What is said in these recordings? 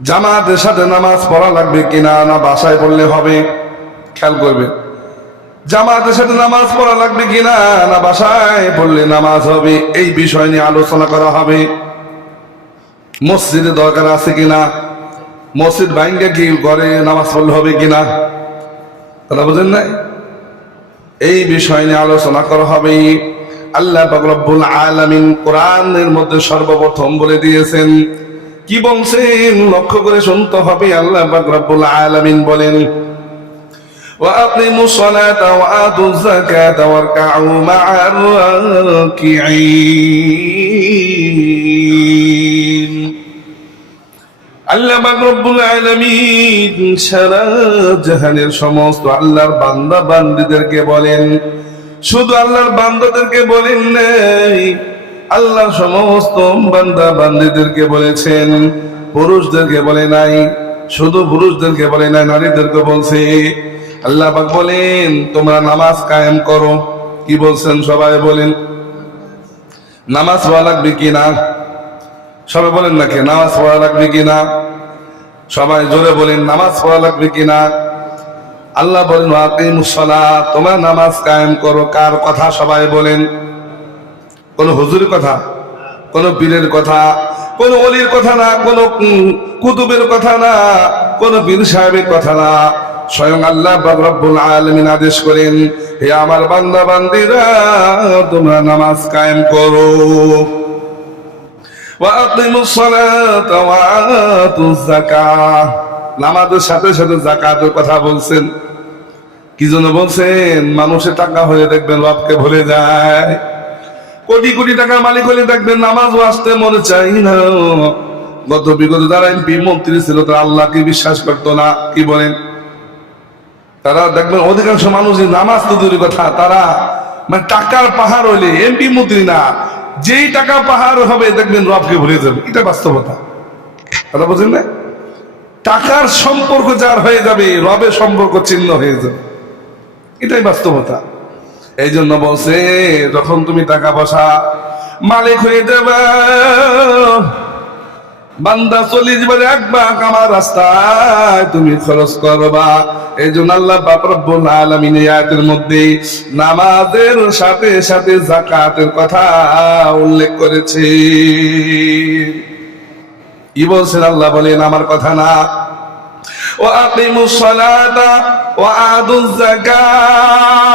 জামাতের সাথে নামাজ পড়া লাগবে কিনা, না বাসায় পড়লে হবে? খেয়াল করবে, জামাতের সাথে নামাজ পড়া লাগবে কিনা, না বাসায় পড়লে নামাজ হবে, এই বিষয় নিয়ে আলোচনা করা হবে। মসজিদে দরকার আছে কিনা, মসজিদ ভাঙ্গে কি ঘরে নামাজ পড়লে হবে কিনা, তারা বুঝেন নাই? এই বিষয় নিয়ে আলোচনা করা হবে। আল্লাহ পাক রব্বুল আলামিন কোরআনের মধ্যে সর্বপ্রথম বলে দিয়েছেন, কি বলছেন লক্ষ্য করে শুনতে হবে। আল্লাহ পাক রব্বুল আলামিন বলেন, وأقيموا الصلاة وآتوا الزكاة واركعوا مع الراكعين। আল্লাহ পাক রব্বুল আলামিন সারা জাহানের সমস্ত আল্লাহর বান্দা বান্দীদেরকে বলেন, শুধু আল্লাহর বান্দাদেরকে বলেন নাই, আল্লাহর সমস্ত বান্দা বান্দীদেরকে বলেছেন, পুরুষদেরকে বলে নাই, শুধু পুরুষদেরকে বলে নাই, নারীদেরকে বলছে। আল্লাহ পাক বলেন তোমরা নামাজ কায়েম করো। কি বলছেন? সবাই বলেন নামাজ পড়া লাগবে কিনা, সবাই বলেন নাকি নামাজ পড়া লাগবে কিনা, সবাই জোরে বলেন নামাজ পড়া লাগবে কিনা। আল্লাহ বলেন আকিমুস সালাত, তোমরা নামাজ কায়েম করো। কার কথা? সবাই বলেন। কোন হুজুরের কথা, কোন পীরের কথা, কোন ওলির কথা না, কোন কুতুবের কথা না, কোন পীর সাহেবের কথা না, স্বয়ং আল্লাহ পাক রব্বুল আলামিন আদেশ করেন, হে আমার বান্দা বান্দীরা তোমরা নামাজ কায়েম করো। ওয়া আকিমুস সালাতা ওয়া আতুজ যাকাত, নামাজের সাথে সাথে যাকাতের কথা বলছেন। কি জন্য বলছেন? মানুষের টাকা হয়ে দেখবেন রবকে ভুলে যায়, কোটি কোটি টাকার মালিক হলে দেখবেন নামাজও আসতে মনে চাই না। বিগত যারা এমপি মন্ত্রী ছিল তারা আল্লাহকে বিশ্বাস করতো না। কি বলেন? তারা দেখবেন অধিকাংশ মানুষই নামাজ তো দূরের কথা, তারা মানে টাকার পাহাড় হইলে এমপি মন্ত্রী না, যেই টাকা পাহাড় হবে দেখবেন রবকে ভুলে যাবে। এটা বাস্তবতা, কথা বুঝেন না? টাকার সম্পর্ক যার হয়ে যাবে রবের সম্পর্ক ছিন্ন হয়ে যাবে, এটাই বাস্তবতা। এই জন্য বলছে যখন তুমি টাকা পয়সা মালিক হয়ে যাবে, বান্দা 40 বার একবার আমার রাস্তায় তুমি খরচ করবা। এই জন্য আল্লাহ পাক রব্বুল আলামিন এই আয়াতের মধ্যে নামাজের সাথে সাথে যাকাতের কথা উল্লেখ করেছে। কি বলছেন? আল্লাহ বলেন আমার কথা না, ওয়া আকিমুস সালাতা ওয়া আতুজ যাকাত।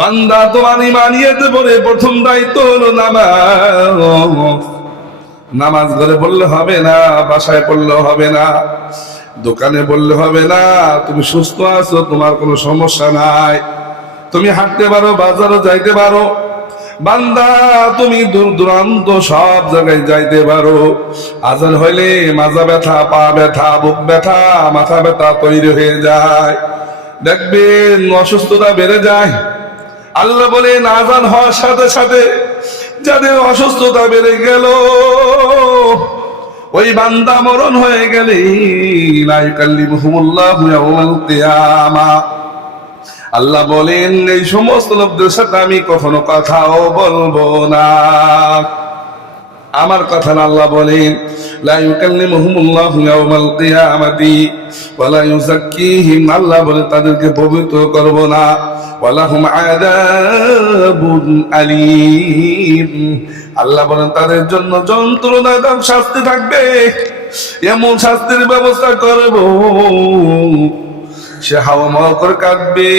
বান্দা তোমার ঈমানিয়াতে পড়ে প্রথম দায়িত্ব হলো নামাজ। নামাজ ঘরে পড়লে হবে না, বাসায় পড়লে হবে না, দোকানে পড়লে হবে না। তুমি সুস্থ আছো, তোমার কোনো সমস্যা নাই, তুমি হাঁটতে পারো, বাজারও যাইতে পারো, বান্দা তুমি দূর দূরান্ত সব জায়গায় যাইতে পারো। আজান হইলে মাজা ব্যথা, পা ব্যথা, বুক ব্যথা, মাথা ব্যথা তৈরি হয়ে যায়, দেখবেন অসুস্থতা বেড়ে যায়। আল্লাহ বলেন আজান হওয়ার সাথে সাথে যাদের অসুস্থতা বেড়ে গেল, ওই বান্দা মরণ হয়ে গেলে লা ইউকাল্লিমুহুমুল্লাহু ইয়াওমাল কিয়ামা, আল্লাহ বলেন এই সমস্ত লোকদের সাথে আমি কখনো কথাও বলবো না। আমার কথা না, আল্লাহ বলেন লা ইউকাল্লিমুহুমুল্লাহু ইয়াওমাল কিয়ামাতি ওয়া লা ইউযাক্কিহিম, আল্লাহ বলেন তাদেরকে পবিত্র করব না। ওয়া লাহুম আযাবুন আলীম, আল্লাহ বলেন তাদের জন্য যন্ত্রণাদায়ক শাস্তি থাকবে। এমন শাস্তির ব্যবস্থা করব সে হাওয়া মাওয়া করে কাঁদবে,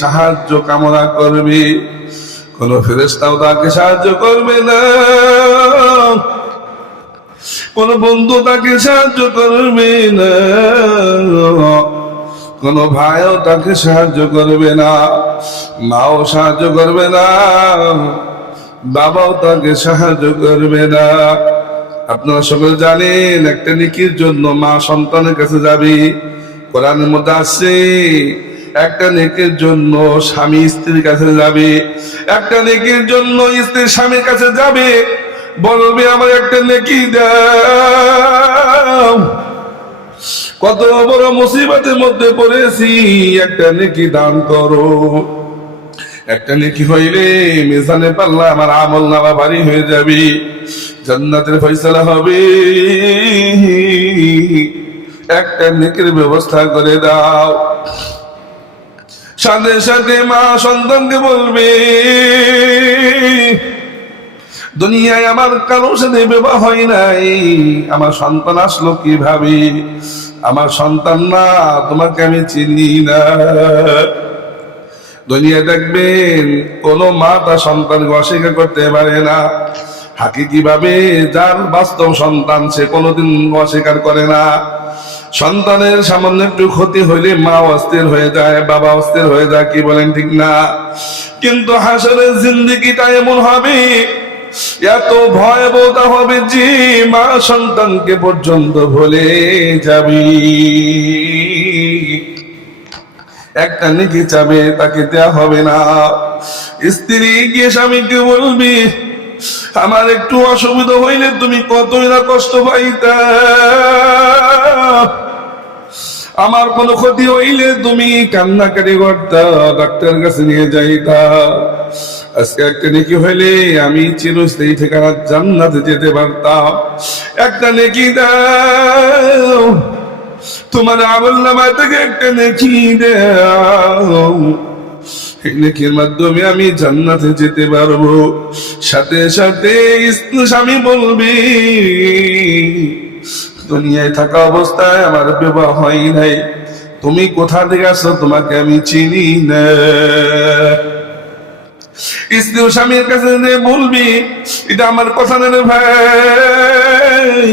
সাহায্য কামনা করবে, কোন ফেরেশতাও তাকে সাহায্য করবে না, কোন বন্ধু তাকে সাহায্য করবে না, কোন ভাইও তাকে সাহায্য করবে না, মাও সাহায্য করবে না, বাবাও তাকে সাহায্য করবে না। আপনারা সকলে জানেন একটা নেকির জন্য মা সন্তানের কাছে যাবে। কোরআনের মধ্যে আছে একটা নেকির জন্য স্বামী স্ত্রীর কাছে যাবে, একটা নেকির জন্য স্ত্রী স্বামীর কাছে যাবে, বলবে আমার একটা নেকি দাও, কত বড় মুসিবতের মধ্যে পড়েছি, একটা নেকি দান করো। একটা নেকি হইলে মিজানে পাল্লা আমার আমল নামা ভারী হয়ে যাবে। জান্নাতের ফয়সালা হবে, একটা নেকির ব্যবস্থা করে দাও। সাথে সাথে মা সন্তানকে বলবে, দুনিয়ায় আমার কারোর সাথে বিবাহ হয় নাই, আমার সন্তান আসলো কিভাবে? আমার সন্তান না, তোমাকে আমি চিনি না। দুনিয়া দেখবেন কোন মা তার সন্তানকে অস্বীকার করতে পারে না। হাকিকি ভাবে যার বাস্তব সন্তান সে কোনোদিন অস্বীকার করে না। সন্তানের সামান্য একটু ক্ষতি হইলে মা অস্থির হয়ে যায়, বাবা অস্থির হয়ে যায়, কি বলেন ঠিক না? কিন্তু হাসরের জিন্দেগিটা এমন হবে, এত ভয়াবহতা হবে যে মা সন্তানকে পর্যন্ত ভুলে যাবি। একটা নেকি চাবে তাকে দেয়া হবে না। স্ত্রী গিয়ে স্বামীকে বলবি, আমার একটু অসুবিধা হইলে তুমি কতই না কষ্ট পাইতা, আমার কোনো ক্ষতি হইলে তুমি কান্নাকাটি করতা, ডাক্তারের কাছে নিয়ে যাইতা। আজকে একটা নেকি হইলে আমি চিরস্থায়ী ঠিকানা জান্নাতে যেতে পারতাম। একটা নেকি দাও, তোমার আমলনামা থেকে একটা নেকি দাও, এই নেকির মাধ্যমে আমি জান্নাতে যেতে পারবো। সাথে সাথে স্বামী বলবি, দুনিয়ায় থাকা অবস্থায় আমার বিবাহ হয় নাই, তুমি কোথা থেকে আসছো, তোমাকে আমি চিনি না। স্ত্রী স্বামীর কাছে বলবি, এটা আমার কথা না রে ভাই,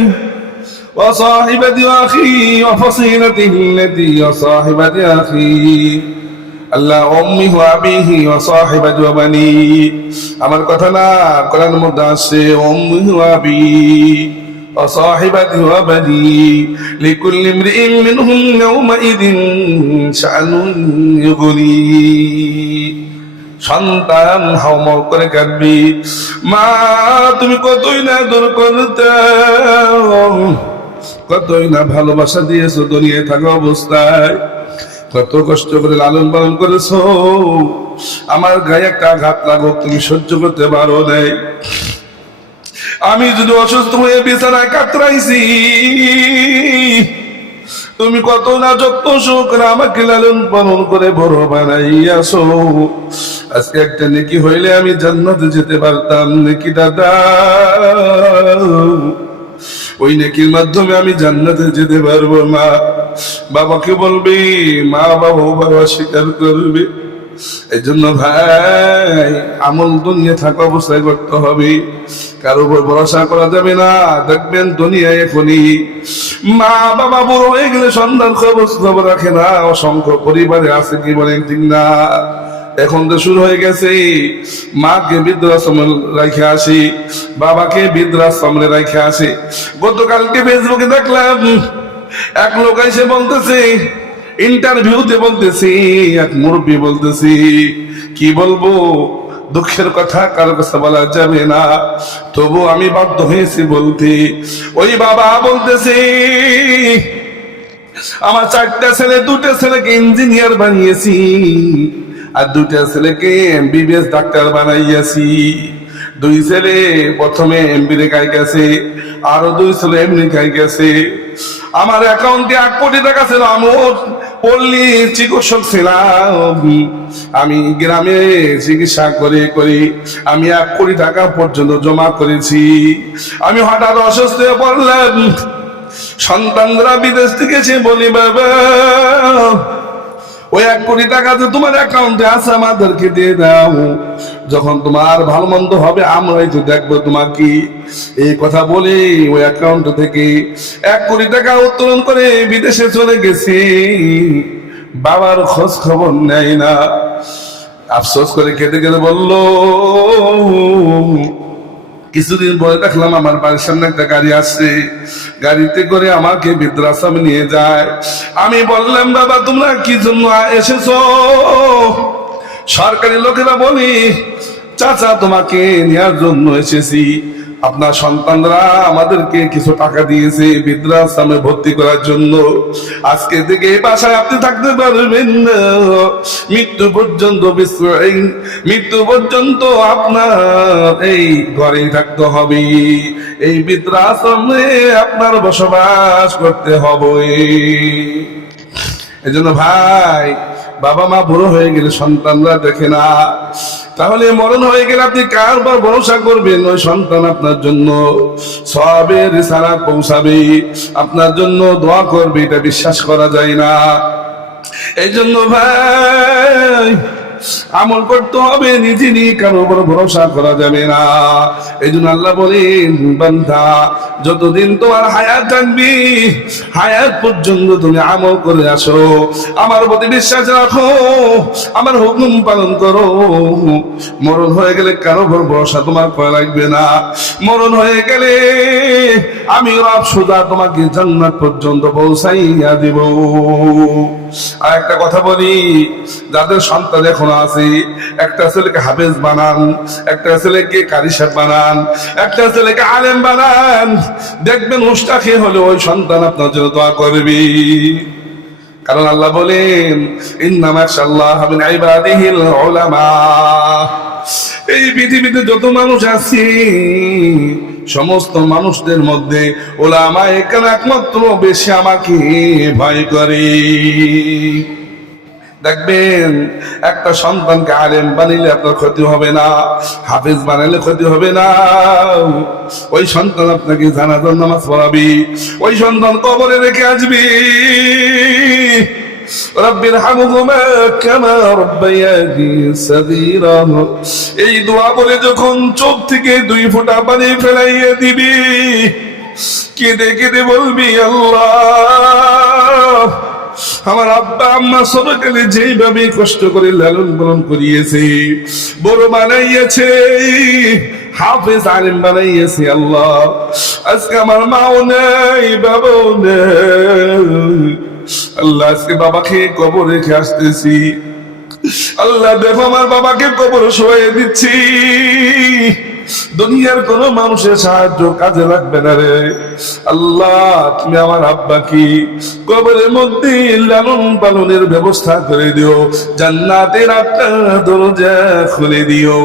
وصاحبتي أخي وفصيلتي التي وصاحبتي أخي আল্লাহ উম্মি ওয়া আবিহি ওয়া সাহিবাতি ওয়া বানি। আমার কথা না, কোরআনের মধ্যে আছে উম্মি ওয়া আবি ওয়া সাহিবাতি ওয়া বানি লিকুল্লি ইমরিইন মিনহুম ইয়াওমাইদিন শাআনুন ইউগনি। সন্তান হাওমাও করে কাঁদবি, মা তুমি কতই না দূর করতে, কতই না ভালোবাসা দিয়েছো দুনিয়ায় থাকা অবস্থায়, কত কষ্ট করে লালন পালন করেছো, আমার গায়ে একটা আঘাত লাগুক তুমি সহ্য করতে পারো নাই। আমি যদি অসুস্থ হয়ে বিছানায় কাতরাইছি, তুমি কত না যত্ন করে আমাকে লালন পালন করে বড় বানাইয়াছো। আজকে একটা নেকি হইলে আমি জান্নাতে যেতে পারতাম, নেকি দাদা, ওই নেকির মাধ্যমে আমি জান্নাতে যেতে পারবো। মা বাবাকে বলবি, মা বাবা স্বীকার করবে। এই জন্য ভাই আমল দুনিয়া থাকা অবস্থায় করতে হবে, কারো উপর ভরসা করা যাবে না। দেখবেন দুনিয়ায় এখনই মা বাবা বড় হয়ে গেলে সন্তান খবর রাখে না, অসংখ্য পরিবারে আছে, কি বলেন ঠিক না? এখন তো শুরু হয়ে গেছে, মাকে বৃদ্ধাশ্রমে রাখে আসি, বাবাকে বৃদ্ধাশ্রমে রাখে আসি। গতকালকে ফেসবুকে দেখলাম এক লোক এসে বলতেছে, ইন্টারভিউতে বলতেছি, এক মুরব্বী বলতেছি, কি বলবো, দুঃখের কথা কারো কাছে বলা যাবে না, তবু আমি বাধ্য হয়েছি বলতে। ওই বাবা বলতেছে, আমার 4টা ছেলে, 2টা ছেলেকে ইঞ্জিনিয়ার বানিয়েছি, আর 2টা ছেলেকে এমবিবিএস ডাক্তার বানাইয়াছি। 2 ছেলে প্রথমে এমবিএ গাই গেছে, আরো 2 ছেলে এমনি গাই গেছে। আমার অ্যাকাউন্টে 1 কোটি টাকা ছিল, আমিও পল্লী চিকিৎসক ছিলাম, আমি গ্রামে চিকিৎসা করে আমি 1 কোটি টাকা পর্যন্ত জমা করেছি। আমি হঠাৎ অসুস্থ হয়ে পড়লাম, সন্তানরা বিদেশ থেকে এসে বলি, বাবা ওই 1 কোটি টাকা যে তোমার অ্যাকাউন্টে আছে আমাদেরকে দিয়ে দাও, যখন তোমার ভালো মন্দ হবে আমরাই তো দেখবো তোমাকে। এই কথা বলে ওই অ্যাকাউন্ট থেকে 1 কোটি টাকা উত্তোলন করে বিদেশে চলে গেছে, বাবার খোঁজ খবর নেয় না। আফসোস করে কেঁদে কেঁদে বললো, কিছুদিন পরে দেখলাম আমার বাড়ির সামনে একটা গাড়ি আসছে, গাড়িতে করে আমাকে বৃদ্ধাশ্রমে নিয়ে যায়। আমি বললাম, বাবা তোমরা কি জন্য এসেছো? সরকারি লোকেরা বলি, চাচা তোমাকে নেওয়ার জন্য এসেছি। আপনার সন্তানরা আমাদেরকে কিছু টাকা দিয়েছে বৃদ্ধাশ্রমে ভর্তি করার জন্য। আজকে থেকে এই বাসায় আপনি থাকতে পারবেন না, মৃত্যু পর্যন্ত মৃত্যু পর্যন্ত আপনার এই ঘরেই থাকতে হবে, এই বৃদ্ধাশ্রমে আপনার বসবাস করতে হবে। এজন্য ভাই, বাবা মা বুড়ো হয়ে গেলে সন্তানরা দেখে না, তাহলে মরণ হয়ে গেলে আপনি কার বা ভরসা করবেন? ওই সন্তান আপনার জন্য সওয়াবের রিসালাত পৌঁছাবে, আপনার জন্য দোয়া করবে, এটা বিশ্বাস করা যায় না। এই জন্য ভাই আমল করতে হবে, নিজে নিয়ে কারো উপর ভরসা করা যাবে না। এই জন্য আল্লাহ বলেন, বান্দা যতদিন তোমার হায়াত থাকবে, হায়াত পর্যন্ত তুমি আমল করে আসো, আমার প্রতি বিশ্বাস রাখো, আমার হুকুম পালন করো। মরণ হয়ে গেলে কারো উপর ভরসা তোমার করা লাগবে না। মরণ হয়ে গেলে আমি রব সোজা তোমাকে জান্নাত পর্যন্ত পৌঁছাইয়া দিব। আর একটা কথা বলি, যাদের সন্তান এখন আছে, একটা ছেলেকে হাফেজ বানান, একটা ছেলেকে কারি সাহেব বানান, একটা ছেলেকে আলেম বানান, দেখবেন মুস্তাকি হলে ওই সন্তান আপনার জন্য দোয়া করবে। কারণ আল্লাহ বলেন, ইন্নামা ইয়াখশাল্লাহ মিন ইবাদিহিল উলামা। এই পৃথিবীতে যত মানুষ আছে, সমস্ত মানুষদের মধ্যে উলামায়ে কেরাম একমাত্র বেশি আমাকে ভয় করে। দেখবেন একটা সন্তানকে আলেম বানাইলে আপনার ক্ষতি হবে না, হাফেজ বানাইলে ক্ষতি হবে না। ওই সন্তান আপনাকে জানাজার নামাজ পড়াবি, ওই সন্তান কবরে রেখে আসবি। রব্বির হামহুমা কামা রাব্বায়ানি সাগীরা, এই দোয়া বলে যখন চোখ থেকে 2 ফোঁটা পানি ফেলাইয়া দিবি, কেঁদে কেঁদে বলবি, আল্লাহ আমার আব্বা আম্মা সবাইকে যেইভাবে কষ্ট করে লালন পালন করিয়েছে, বড় বানাইয়েছে, হাফেজ আলেম বানাইয়েছে, আল্লাহ আজকে আমার মাও নাই, বাবাও নাই, আল্লাহ আজকে বাবাকে কবর রেখে আসতেছি, আল্লাহ দেখো আমার বাবাকে কবর শোয়াই দিচ্ছি। দুনিয়ার কোন মানুষের সাহায্য কাজে লাগবে না রে আল্লাহ, তুমি আমার আব্বাকে কবরের মধ্যে লালন পালনের ব্যবস্থা করে দিও, জান্নাতের একটা দরজা খুলে দিও।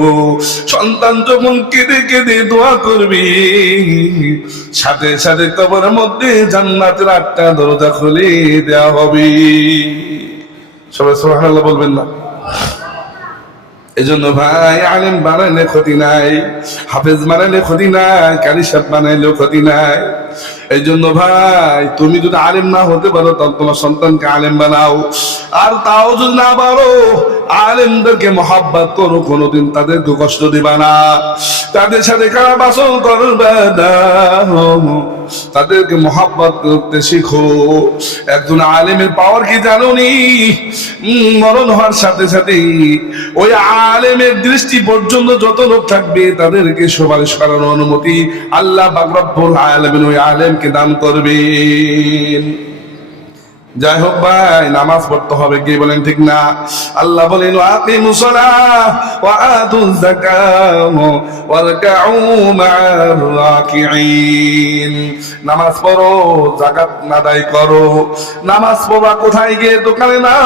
সন্তান যখন কেঁদে কেঁদে দোয়া করবি, সাথে সাথে কবরের মধ্যে জান্নাতের একটা দরজা খুলে দেওয়া হবে। সবাই সুবহানাল্লাহ বলবেন না? এজন্য ভাই, আলেম বানাইলে ক্ষতি নাই, হাফেজ বানাইলে ক্ষতি নাই, কারি সাহেব বানাইলেও ক্ষতি নাই। এই জন্য ভাই, তুমি যদি আলেম না হতে পারো, তখন তোমার সন্তানকে আলেম বানাও। আর তাও যদি না পারো, আলেমদেরকে মহাব্বত করো, কোনোদিন তাদেরকে কষ্ট দিবা না, তাদের সাথে খারাপ আচরণ করবে না, তাদেরকে মহাব্বত করতে শিখো। একজন আলেমের পাওয়ার কি জানোনি? মরণ হওয়ার সাথে সাথে ওই আলেমের দৃষ্টি পর্যন্ত যত লোক থাকবে, তাদেরকে সুপারিশ করার অনুমতি আল্লাহ পাক রব্বুল আলামিন ওই আলেমকে দান করবেন। যাই হোক ভাই, নামাজ পড়তে হবে, কি বলেন ঠিক না? আল্লাহ বলেন, আকিমুস সালাহ ওয়া আতুজ যাকাত ওয়ারকাউ মা'আর রাকিঈন। নামাজ পড়ো, যাকাত আদায় করো। নামাজ পড়া কোথায় গিয়ে? দোকানে না,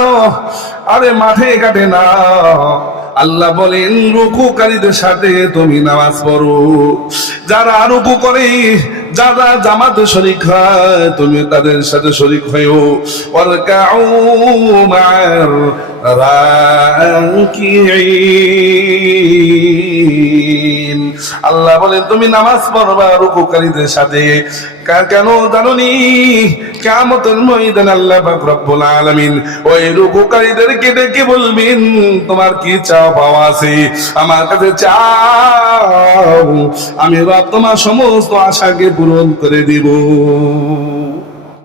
আরে মাঠে ঘাটে না। আল্লাহ বলেন, রুকুকারীদের সাথে তুমি নামাজ পড়ো। যারা রুকু করে, যারা জামাতে শরীক হয়, তুমি তাদের সাথে শরীক হয়েও। ওয়ারকাউ মা'আর রাকিঈন। আল্লাহ বলেন, তুমি নামাজ পড়বা রুকুকারীদের সাথে। কেন জানোনি? কিয়ামতের ময়দানে আল্লাহ পাক রব্বুল আলামিন ওই রুকুকারীদেরকে ডেকে বলবেন, তোমার কি চাও পাওয়া আছে? আমার কাছে চাও, আমি রব তোমার সমস্ত আশাকে পূরণ করে দিব।